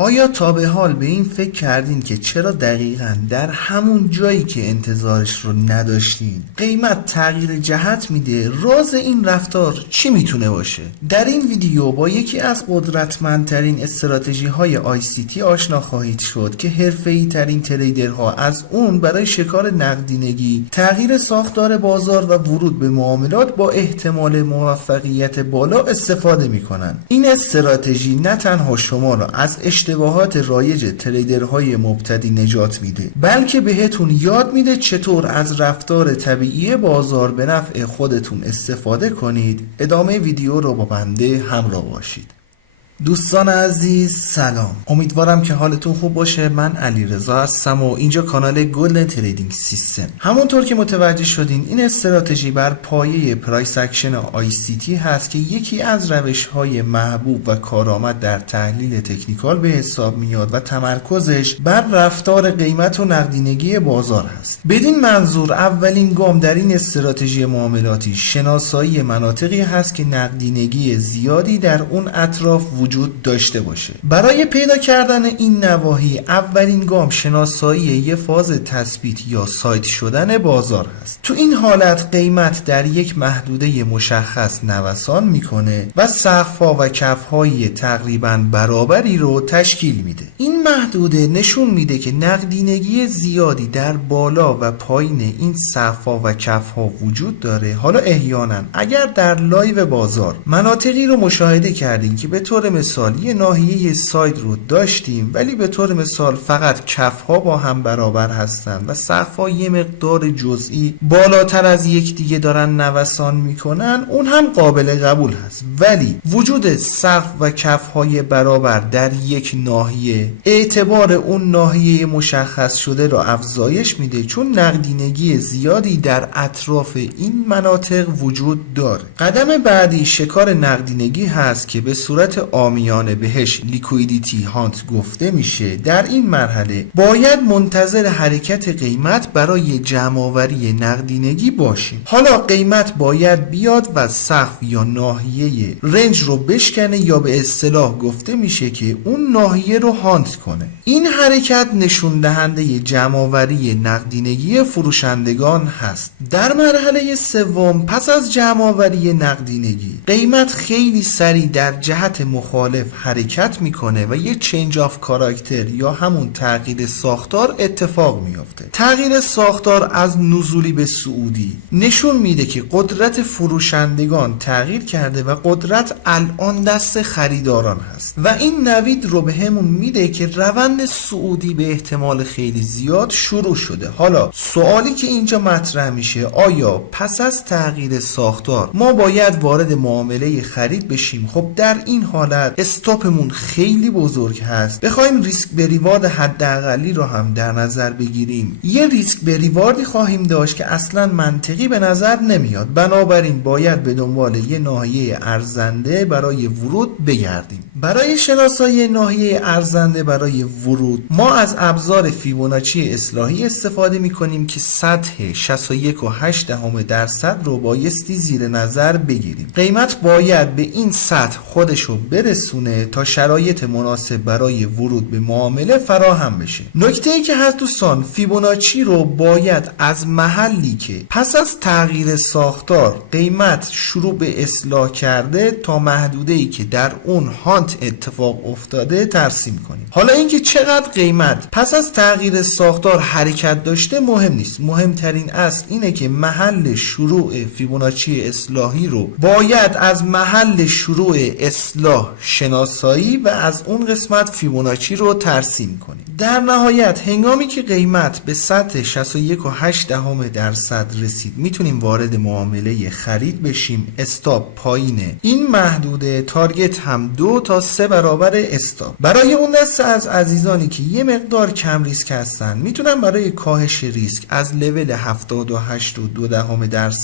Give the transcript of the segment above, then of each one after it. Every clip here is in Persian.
آیا تا به حال به این فکر کردین که چرا دقیقاً در همون جایی که انتظارش رو نداشتین قیمت تغییر جهت میده؟ راز این رفتار چی میتونه باشه؟ در این ویدیو با یکی از قدرتمندترین استراتژی های ICT آشنا خواهید شد که حرفه‌ای ترین تریدرها از اون برای شکار نقدینگی، تغییر ساختار بازار و ورود به معاملات با احتمال موفقیت بالا استفاده میکنن. این استراتژی نه تنها شما را از اشتباهات رایج تریدرهای مبتدی نجات میده، بلکه بهتون یاد میده چطور از رفتار طبیعی بازار به نفع خودتون استفاده کنید. ادامه ویدیو رو با بنده همراه باشید. دوستان عزیز سلام، امیدوارم که حالتون خوب باشه. من علیرضا هستم و اینجا کانال گلدن تریدینگ سیستم. همونطور که متوجه شدین این استراتژی بر پایه پرایس اکشن ICT هست که یکی از روش‌های محبوب و کارآمد در تحلیل تکنیکال به حساب میاد و تمرکزش بر رفتار قیمت و نقدینگی بازار هست. بدین منظور اولین گام در این استراتژی معاملاتی شناسایی مناطقی هست که نقدینگی زیادی در اون اطراف وجود داشته باشه. برای پیدا کردن این نواحی اولین گام شناسایی یه فاز تثبیت یا سایت شدن بازار هست. تو این حالت قیمت در یک محدوده مشخص نوسان میکنه و سقف‌ها و کف‌های تقریبا برابری رو تشکیل میده. این محدوده نشون میده که نقدینگی زیادی در بالا و پایین این سقف‌ها و کف‌ها وجود داره. حالا احیانا اگر در لایو بازار مناطقی رو مشاهده کردین که به طور مثال یه ناحیه ساید رو داشتیم ولی به طور مثال فقط کف‌ها با هم برابر هستن و سقف‌ها یه مقدار جزئی بالاتر از یکدیگه دارن نوسان میکنن، اون هم قابل قبول هست. ولی وجود سقف و کف‌های برابر در یک ناحیه اعتبار اون ناحیه مشخص شده را افزایش میده، چون نقدینگی زیادی در اطراف این مناطق وجود داره. قدم بعدی شکار نقدینگی هست که به صورت عامیانه بهش لیکویدیتی هانت گفته میشه. در این مرحله باید منتظر حرکت قیمت برای جمع‌آوری نقدینگی باشیم. حالا قیمت باید بیاد و سقف یا ناحیه رنج رو بشکنه یا به اصطلاح گفته میشه که اون ناحیه رو هانت کنه. این حرکت نشون دهنده جمع‌آوری نقدینگی فروشندگان هست. در مرحله سوم پس از جمع‌آوری نقدینگی قیمت خیلی سریع در جهت مخالف حرکت میکنه و یه چنج آف کاراکتر یا همون تغییر ساختار اتفاق میفته. تغییر ساختار از نزولی به صعودی نشون میده که قدرت فروشندگان تغییر کرده و قدرت الان دست خریداران هست و این نوید رو به همون میده که روند صعودی به احتمال خیلی زیاد شروع شده. حالا سوالی که اینجا مطرح میشه، آیا پس از تغییر ساختار ما باید وارد معامله خرید بشیم؟ خب در این حالت استاپمون خیلی بزرگ هست. بخوایم ریسک به ریوارد حداقلی رو هم در نظر بگیریم، یه ریسک به ریواردی خواهیم داشت که اصلا منطقی به نظر نمیاد. بنابراین باید به دنبال یه ناحیه ارزنده برای ورود بگردیم. برای شناسایی ناحیه ارزنده برای ورود ما از ابزار فیبوناچی اصلاحی استفاده میکنیم که سطح 61.8% رو بایستی زیر نظر بگیریم. قیمت باید به این سطح خودشو برسونه تا شرایط مناسب برای ورود به معامله فراهم بشه. نکته ای که هست دوستان، فیبوناچی رو باید از محلی که پس از تغییر ساختار قیمت شروع به اصلاح کرده تا محدوده ای که در اون هانت اتفاق افتاده ترسیم کنیم. حالا اینکه چقدر قیمت پس از تغییر ساختار حرکت داشته مهم نیست. مهمترین اصل اینه که محل شروع فیبوناچی اصلاحی رو باید از محل شروع اصلاح شناسایی و از اون قسمت فیبوناچی رو ترسیم کنیم. در نهایت هنگامی که قیمت به سطح 61.8% رسید میتونیم وارد معامله خرید بشیم. استاپ پایینه این محدوده، تارگت هم 2 تا 3 برابر استاپ. برای اون دسته از عزیزانی که یه مقدار کم ریسک هستن میتونن برای کاهش ریسک از لول 78.2%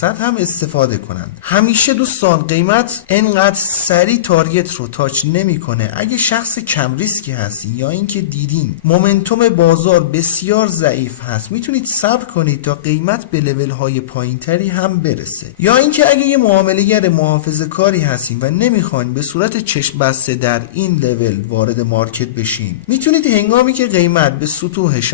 هم استفاده کنن. همیشه دوستان قیمت انقدر سریع تارگت رو تاچ نمیکنه اگه شخص کم ریسکی هستین یا اینکه دیدین مومنت مومنتوم بازار بسیار ضعیف هست، میتونید صبر کنید تا قیمت به لول های پایین تری هم برسه. یا اینکه اگه یه معامله‌گر محافظه‌کاری هستین و نمیخواین به صورت چشم بسته در این لول وارد مارکت بشین، میتونید هنگامی که قیمت به سطوح 61.8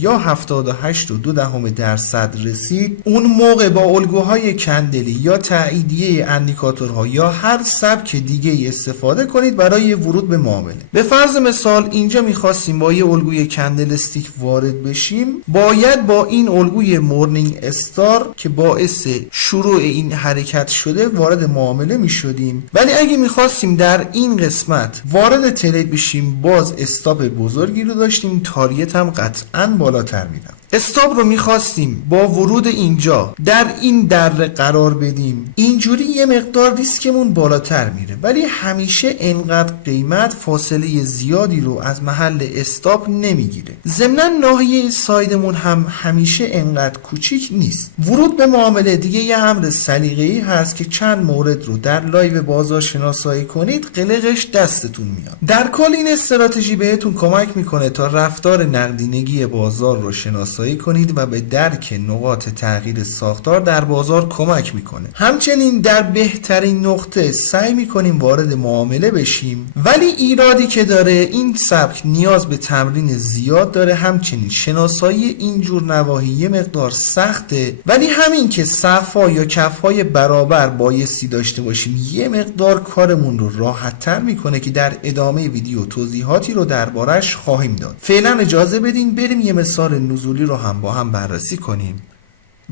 یا 78.2% رسید، اون موقع با الگوهای کندلی یا تاییدیه اندیکاتورها یا هر سبک دیگه استفاده کنید برای ورود به معامله. به فرض مثال اینجا میخواستیم با یه الگوی کندل استیک وارد بشیم، باید با این الگوی مورنینگ استار که باعث شروع این حرکت شده وارد معامله میشدیم. ولی اگه میخواستیم در این قسمت وارد ترید بشیم، باز استاپ بزرگی رو داشتیم، تارگت هم قطعاً بالاتر میرفت. استاپ رو میخواستیم با ورود اینجا در این دره قرار بدیم، اینجوری یه مقدار ریسکمون بالاتر میره، ولی همیشه انقدر قیمت فاصله زیادی رو از محل استاپ نمیگیره. ضمناً ناحیه سایدمون هم همیشه انقدر کوچیک نیست. ورود به معامله دیگه یه امر سلیقه‌ای هست که چند مورد رو در لایو بازار شناسایی کنید، قلقش دستتون میاد. در کل این استراتژی بهتون کمک میکنه تا رفتار نقدینگی بازار رو شناسایی کنید و به درک نقاط تغییر ساختار در بازار کمک میکنه. همچنین در بهترین نقطه سعی میکنیم وارد معامله بشیم، ولی ایرادی که داره این سبک نیاز به تمرین زیاد داره. همچنین شناسایی اینجور نواحی یه مقدار سخته، ولی همین که صف‌ها یا کف‌های برابر بایستی داشته باشیم یه مقدار کارمون رو راحت تر میکنه که در ادامه ویدیو توضیحاتی رو دربارش خواهیم داد. فعلا اجازه بدین بریم یه مثال نزولی رو هم با هم بررسی کنیم.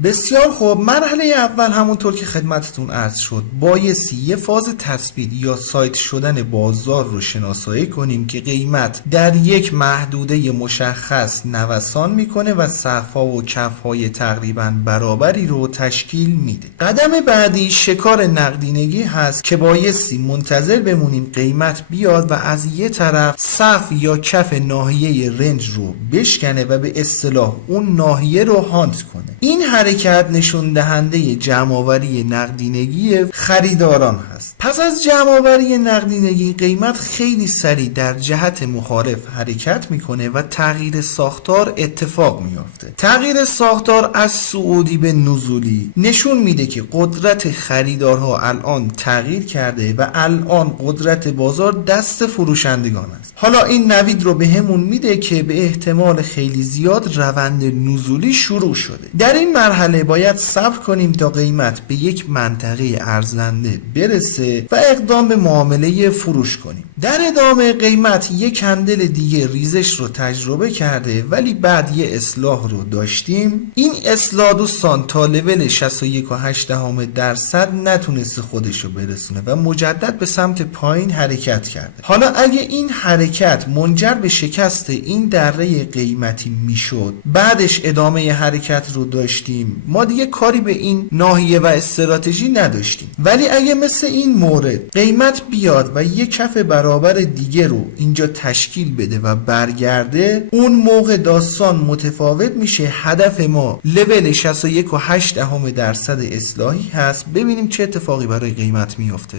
بسیار خوب، مرحله اول همونطور که خدمتتون عرض شد بایستی یه فاز تثبیت یا سایت شدن بازار رو شناسایی کنیم که قیمت در یک محدوده مشخص نوسان میکنه و صف‌ها و کف‌های تقریبا برابری رو تشکیل میده. قدم بعدی شکار نقدینگی هست که بایستی منتظر بمونیم قیمت بیاد و از یه طرف صف یا کف ناحیه رنج رو بشکنه و به اصطلاح اون ناحیه رو هانت کنه. این حرکت نشون دهنده جمع‌آوری نقدینگی خریداران هست. پس از جمع‌آوری نقدینگی قیمت خیلی سریع در جهت مخالف حرکت میکنه و تغییر ساختار اتفاق میافته. تغییر ساختار از صعودی به نزولی نشون میده که قدرت خریدارها الان تغییر کرده و الان قدرت بازار دست فروشندگان است. حالا این نوید رو به همون میده که به احتمال خیلی زیاد روند نزولی شروع شده. در این مرحله باید صبر کنیم تا قیمت به یک منطقه ارزنده برسه و اقدام به معامله فروش کنیم. در ادامه قیمت یک کندل دیگه ریزش رو تجربه کرده، ولی بعد یه اصلاح رو داشتیم. این اصلاح دوستان تا لول 61.8% نتونسته خودش رو برسونه و مجدد به سمت پایین حرکت کرده. حالا اگه این حرکت منجر به شکست این دره قیمتی میشد، بعدش ادامه حرکت رو داشتیم، ما دیگه کاری به این ناحیه و استراتژی نداشتیم. ولی اگه مثل این مورد قیمت بیاد و یک کف برابر دیگه رو اینجا تشکیل بده و برگرده، اون موقع داستان متفاوت میشه. هدف ما لول 61.8% اصلاحی هست. ببینیم چه اتفاقی برای قیمت میفته.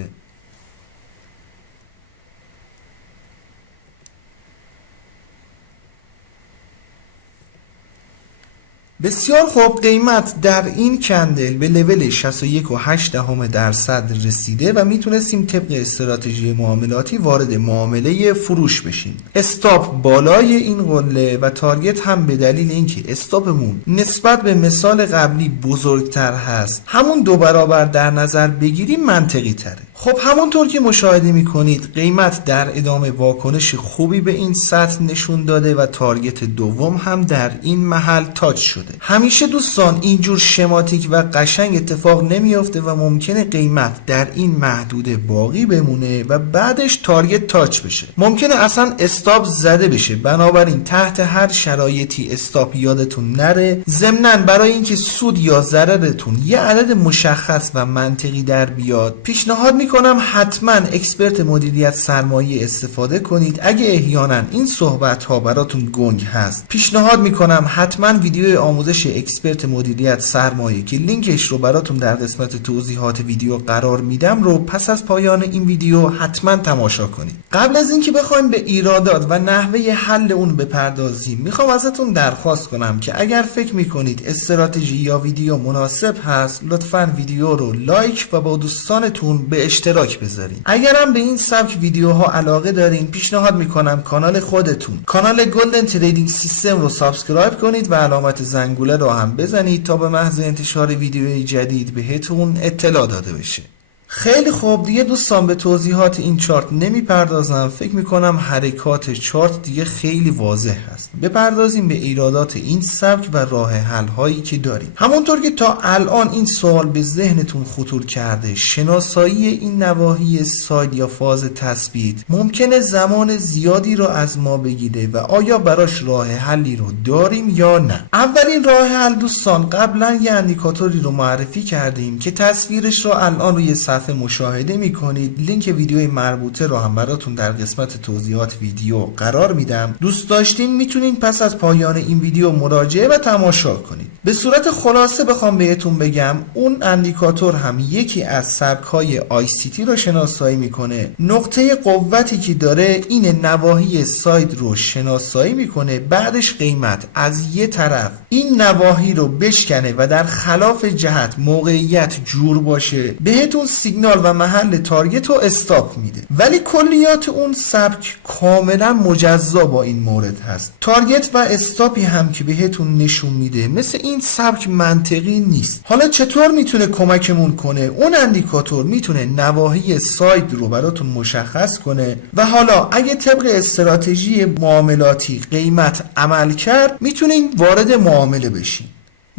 بسیار خوب، قیمت در این کندل به لول 61.8% رسیده و میتونستیم طبق استراتژی معاملاتی وارد معامله فروش بشیم. استاپ بالای این قله و تارگت هم به دلیل اینکه استاپمون نسبت به مثال قبلی بزرگتر هست، همون 2 برابر در نظر بگیریم منطقی تره. خب همونطور که مشاهده میکنید قیمت در ادامه واکنش خوبی به این سطح نشون داده و تارگت دوم هم در این محل تاچ شده. همیشه دوستان اینجور شماتیک و قشنگ اتفاق نمیافته و ممکنه قیمت در این محدوده باقی بمونه و بعدش تارگت تاچ بشه. ممکنه اصلا استاپ زده بشه، بنابراین تحت هر شرایطی استاپ یادتون نره. ضمناً برای اینکه سود یا ضررتون یه عدد مشخص و منطقی در بیاد، پیشنهاد میکنم حتما اکسپرت مدیریت سرمایه استفاده کنید اگه احیانا این صحبت ها براتون گنگ هست. پیشنهاد میکنم حتما ویدیو آموزش اکسپرت مدیریت سرمایه که لینکش رو براتون در قسمت توضیحات ویدیو قرار میدم رو پس از پایان این ویدیو حتما تماشا کنید. قبل از اینکه بخوایم به ایرادات و نحوه حل اون بپردازیم، میخوام ازتون درخواست کنم که اگر فکر میکنید استراتژی یا ویدیو مناسب هست، لطفاً ویدیو رو لایک و با دوستانتون به اشتراک بذارین. اگرم به این سبک ویدیوها علاقه دارین، پیشنهاد میکنم کانال خودتون، کانال گلدن تریدینگ سیستم رو سابسکرایب کنید و علامت زنگوله رو هم بزنید تا به محض انتشار ویدیوی جدید بهتون اطلاع داده بشه. خیلی خوب، دیگه دوستان به توضیحات این چارت نمی پردازم. فکر میکنم حرکات چارت دیگه خیلی واضح هست. بپردازیم به ایرادات این سبک و راه حل هایی که داریم. همونطور که تا الان این سوال به ذهنتون خطور کرده، شناسایی این نواحی ساید یا فاز تثبیت ممکنه زمان زیادی رو از ما بگیره و آیا براش راه حلی رو داریم یا نه؟ اولین راه حل دوستان، قبلا یه اندیکاتوری رو معرفی کردیم که تصویرش رو الان روی صفحه مشاهده میکنید. لینک ویدیوی مربوطه رو هم براتون در قسمت توضیحات ویدیو قرار میدم. دوست داشتین میتونین پس از پایان این ویدیو مراجعه و تماشا کنید. به صورت خلاصه بخوام بهتون بگم، اون اندیکاتور هم یکی از سبک‌های ICT رو شناسایی میکنه. نقطه قوتی که داره این نواحی ساید رو شناسایی میکنه، بعدش قیمت از یه طرف این نواحی رو بشکنه و در خلاف جهت موقعیت جور باشه، بهتون سیگنال و محل تارگت رو استاپ میده. ولی کلیات اون سبک کاملا مجزا با این مورد هست. تارگت و استاپی هم که بهتون نشون میده مثل این سبک منطقی نیست. حالا چطور میتونه کمکمون کنه؟ اون اندیکاتور میتونه نواحی ساید رو براتون مشخص کنه و حالا اگه طبق استراتژی معاملاتی قیمت عمل کرد، میتونین وارد معامله بشین.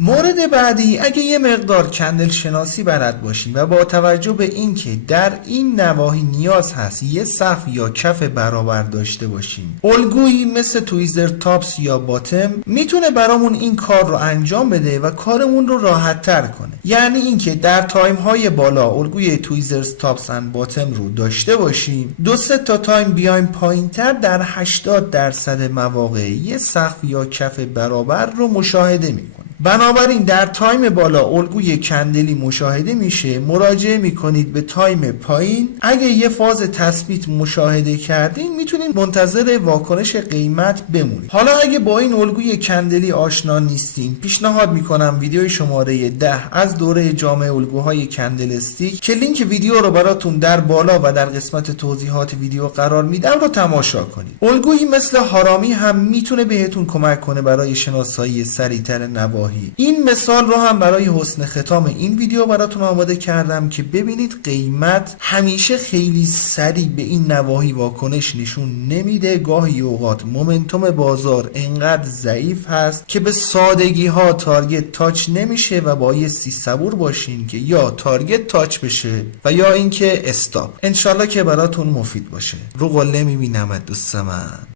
مورد بعدی، اگه یه مقدار کندل شناسی بلد باشیم و با توجه به اینکه در این نواحی نیاز هست یه سقف یا کف برابر داشته باشیم، الگویی مثل تویزر تاپس یا باتم میتونه برامون این کار رو انجام بده و کارمون رو راحت تر کنه. یعنی اینکه در تایم های بالا الگوی تویزر تاپس اند باتم رو داشته باشیم، 2-3 تا تایم بیایم پایینتر، در 80% مواقع یه سقف یا کف برابر رو مشاهده میکنیم. بنابراین در تایم بالا الگوی کندلی مشاهده میشه، مراجعه میکنید به تایم پایین. اگه یه فاز تثبیت مشاهده کردین، میتونید منتظر واکنش قیمت بمونید. حالا اگه با این الگوی کندلی آشنا نیستین، پیشنهاد میکنم ویدیوی شماره 10 از دوره جامع الگوهای کندل استیک که لینک ویدیو رو براتون در بالا و در قسمت توضیحات ویدیو قرار میدم رو تماشا کنید. الگویی مثل هارامی هم میتونه بهتون کمک کنه برای شناسایی سریعتر نواحی. این مثال رو هم برای حسن ختام این ویدیو براتون آماده کردم که ببینید قیمت همیشه خیلی سریع به این نواحی واکنش نشون نمیده. گاهی اوقات مومنتوم بازار انقدر ضعیف هست که به سادگی ها تارگت تاچ نمیشه و بایستی صبور باشین که یا تارگت تاچ بشه و یا اینکه استاپ. انشالله که براتون مفید باشه. رو قله میبینم دوست من.